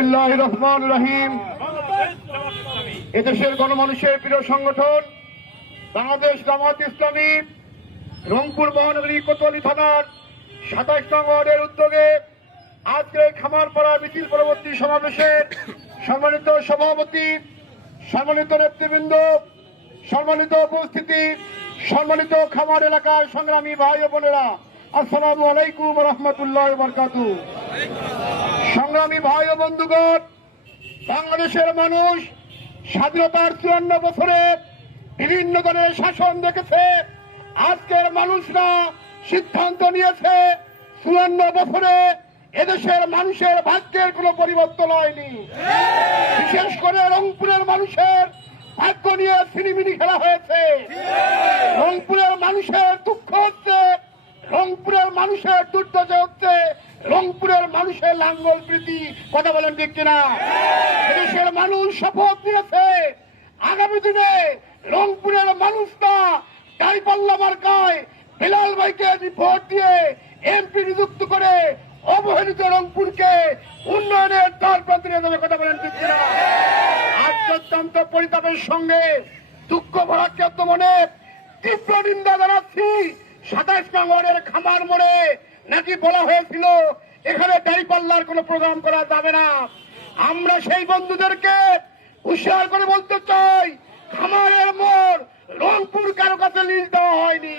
বিসমিল্লাহ রহমান রহিম এদেশের গণমানুষের প্রিয় সংগঠন, বাংলাদেশ জামাত ইসলামী, রংপুর মহানগরী কোতোয়ালি থানার সাতাশ নং ওয়ার্ডের উদ্যোগে আজকে খামারপাড়া মিছিল পরবর্তী সমাবেশের সম্মানিত সভাপতি, সম্মানিত নেতৃবৃন্দ, সম্মানিত উপস্থিতি, সম্মানিত খামার এলাকার সংগ্রামী ভাই ও বোনেরা, আসসালামু আলাইকুম রহমতুল্লাহ বরকাতু সংগ্রামী ভাই ও বন্ধুগণ, বাংলাদেশের মানুষ স্বাধীনতার চুয়ান্ন বছরে বিভিন্ন দলের শাসন দেখেছে, আজকের মানুষরা সিদ্ধান্ত নিয়েছে, চুয়ান্ন বছরে এদেশের মানুষের ভাগ্যের কোনো পরিবর্তন হয়নি। বিশেষ করে রংপুরের মানুষের ভাগ্য নিয়ে সিনিমিনি খেলা হয়েছে। রংপুরের মানুষের দুঃখ হচ্ছে, রংপুরের মানুষের দুর্দশা হচ্ছে রংপুরের মানুষের লাঙ্গল প্রীতি, কথা বলেন ঠিক কিনা? দেশের মানুষ শপথ নিয়েছে। আগামী দিনে রংপুরের মানুষরা দাঁড়িপাল্লা মার্কায় বিলাল ভাইকে ভোট দিয়ে এমপি নিযুক্ত করে অবহেলিত রংপুরকে উন্নয়নের দ্বার প্রান্তে নিয়ে যাবে, কথা বলেন ঠিক কিনা? আজকে অত্যন্ত পরিতাপের সঙ্গে, দুঃখ ভরাক্রান্ত মনে তীব্র নিন্দা জানাচ্ছি সাতাশ নম্বরের খামার মোড়ে নাকি বলা হয়েছিল, এখানে দাঁড়িপাল্লার কোনো প্রোগ্রাম করা যাবে না। আমরা সেই বন্ধুদেরকে হুঁশিয়ার করে বলতে চাই, খামারের মোড় রংপুর কারও কাছে লিজ দেওয়া হয়নি।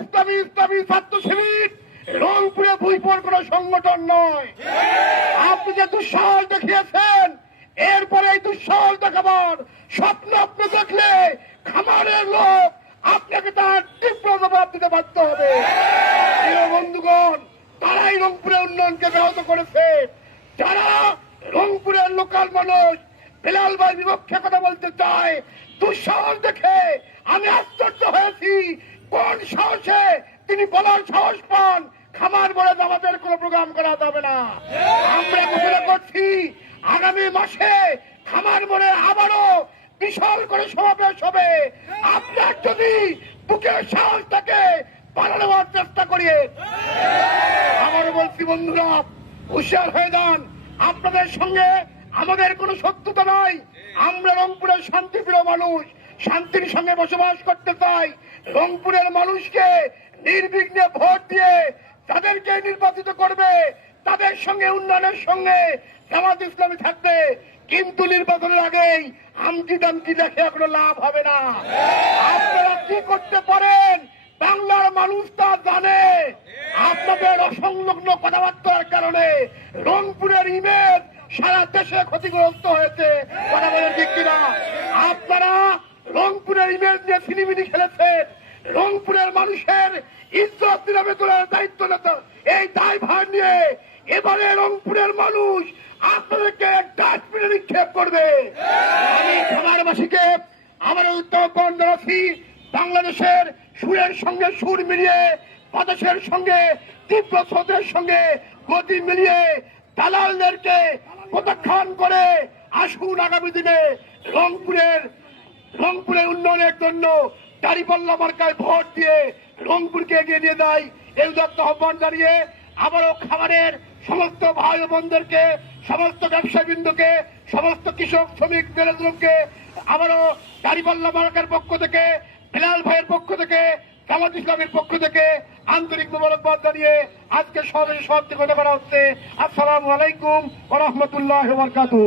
ইসলামী ইসলামী ছাত্র শিবির রংপুরে ভুইপুর কোন সংগঠন নয়। আপনি যে দুঃসাহস দেখিয়েছেন, এরপরে এই দুঃসাহস দেখাবার স্বপ্ন আপনি দেখলে খামারের লোক আপনাকে তার তীব্র জবাব দিতে বাধ্য হবে প্রিয় বন্ধুগণ তারাই রংপুরের উন্নয়নকে ব্যাহত করেছে যারা রংপুরের লোকাল মানুষ বেলাল ভাই বিপক্ষে কথা বলতে চায়। দুঃসাহস দেখে আমি আশ্চর্য হয়েছি। কোন সাহসে তিনি বলার সাহস পান? খামার বলে আমাদের কোনো প্রোগ্রাম করা যাবে না। আমরা ঘোষণা করছি, আগামী মাসে খামার মোড়ে আবারও বিশাল করে সমাবেশ হবে। আপনার যদি বুকের সাহস থাকে পালানোর চেষ্টা করিয়ে। আবারও বলছি বন্ধুরা, হুঁশিয়ার হয়ে যান। আপনাদের সঙ্গে আমাদের কোনো শত্রুতা নাই। আমরা রংপুরের শান্তিপ্রিয় মানুষ। শান্তির সঙ্গে বসবাস করতে চাই। রংপুরের মানুষকে নির্বিঘ্নে ভোট দিয়ে তাদেরকে নির্বাচিত করবে। তাদের সঙ্গে, উন্নয়নের সঙ্গে জামাত ইসলামী থাকবে। কিন্তু নির্বাচনের আগেই আমকি দামকি দেখে কোনো লাভ হবে না। আপনারা কি করতে পারেন? বাংলার মানুষ তা জানে। আপনাদের অসংলগ্ন কথাবার্তার কারণে রংপুরের ইমেজ সারা দেশে ক্ষতিগ্রস্ত হয়েছে। কথা বলে ঠিক কিনা? আপনারা রংপুরের ইমেজ নিয়ে সিনেমিনি খেলেছেন। রংপুরের মানুষের ইজ্জত নিরামে তোলার দায়িত্ব এই দায়ভার নিয়ে এবারে রংপুরের মানুষ আপনাদেরকে ডাস্টবিনে নিক্ষেপ করবে। আমি খামারবাসীকে আমার উত্তম জানাচ্ছি বাংলাদেশের সুরের সঙ্গে সুর মিলিয়ে, বাতাসের সঙ্গে, তীব্র স্রোতের সঙ্গে গতি মিলিয়ে দালালদেরকে প্রত্যাখ্যান করে আসুন আগামী দিনে রংপুরের রংপুরের উন্নয়নের জন্য দাঁড়িপাল্লা মার্কায় ভোট দিয়ে রংপুরকে এগিয়ে নিয়ে দেয় এই উদাত্ত আহ্বান জানিয়ে আবারও খাবারের সমস্ত ভাই বোনদেরকে, সমস্ত ব্যবসায়ীবৃন্দকে, সমস্ত কৃষক, শ্রমিক বেরোজনকে আবারও দাঁড়িপাল্লা মার্কার পক্ষ থেকে, বিলাল ভাইয়ের পক্ষ থেকে জামাত ইসলামের পক্ষ থেকে আন্তরিক মোবারকবাদ জানিয়ে আজকে সমাবেশে সমাপ্তি ঘটে করা হচ্ছে। আসসালামু আলাইকুম রহমতুল্লাহ বরকাতু